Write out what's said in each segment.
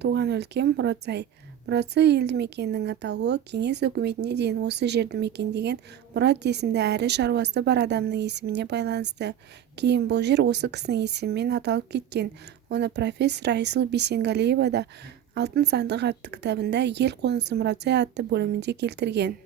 Туған өлкем Мұратсай. Мұратсай елді мекенінің аталуы кеңес үкіметіне дейін осы жерді мекендеген Мұрат есімді әрі шаруасы бар адамның есіміне байланысты. Кейін бұл жер осы кісінің есімімен аталып кеткен. Оны профессор Айсұлу Бейсенғалиева да «Алтын сандық» атты кітабында ел қонысы Мұратсай атты бөлімінде келтірген.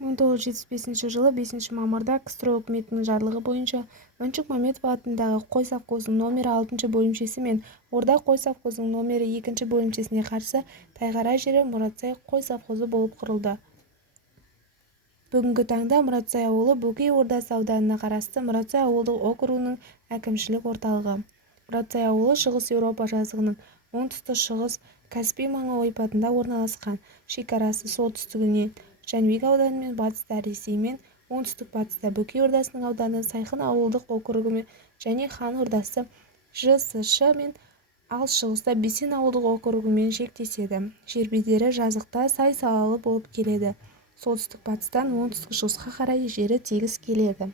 1975 жылы 5 мамырда КСРО үкіметінің жарлығы бойынша Мәншүк Мәметов атындағы қой совхозының номері 6 бөлімшесі мен Орда қой совхозының номері 2 бөлімшесіне қарсы Тайғара жері Мұратсай қой совхозы болып құрылды. Бүгінгі таңда Мұратсай ауылы Бөкей Ордасы ауданына қарасты Мұратсай ауылдық округінің әкімшілік орталығы. Мұратсай ауылы Шығыс Еуропа жазығының оңтүстік-шығыс Каспий маңы ойпатында орналасқан. Шекарасы солтүстігінен Жәнібек ауданы мен батыста Ресеймен, оңтүстік-батыста Бөкей Ордасының ауданы Сайхын ауылдық округі және Хан Ордасы ЖСШ мен, ал шығыста Бесен ауылдық округімен шектеседі. Жер бедері жазықта сай-салалы болып келеді. Солтүстік-батыстан оңтүстік-шығысқа қарай жері тегіс келеді.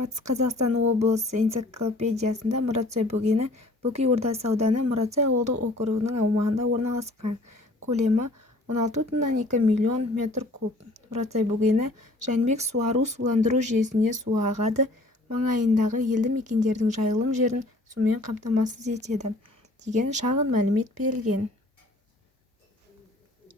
Батыс Қазақстан облысы энциклопедиясында Мұратсай бөгені Бөкей Ордасы ауданы Мұратсай ауылдық округінің аумағында орналасқан. Көлемі 16,2 миллион метр куб. Мұратсай бөгені Жәнібек суару-суландыру жүйесіне су ағады, маңайындағы елді мекендердің жайылым жерін сумен қамтамасыз етеді деген шағын мәлімет берілген.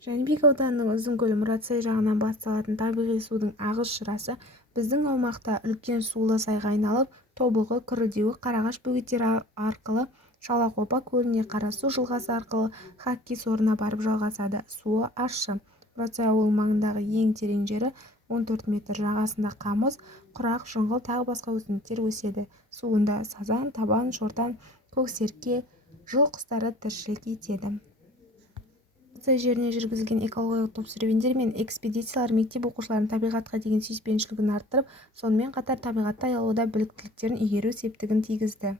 Жәнібек ауданының Ұзынкөл Мұратсай жағынан басталатын табиғи судың ағыс жырасы біздің аумақта үлкен сулы сайға айналып, Тобылғы, Күрілдеуі, Қарағаш бөгеттері арқылы Шалақопа көліне, Қарасу жылғасы арқылы Хакки сорына барып жалғасады. Суы ащы. Мұратсай ауылы маңындағы ең терең жері 14 метр, жағасында қамыс, құрақ, жыңғыл тағы басқа өсімдіктер өседі. Суында сазан, табан, шортан, көксерке, жыл құстары тіршілік етеді. Мұратсай жеріне жүргізілген экологиялық топ-серуендер мен экспедициялар мектеп оқушыларының табиғатқа деген сүйіспеншілігін арттырып, сонымен қатар табиғатты аялауда біліктіліктерін игеру септігін тигізді.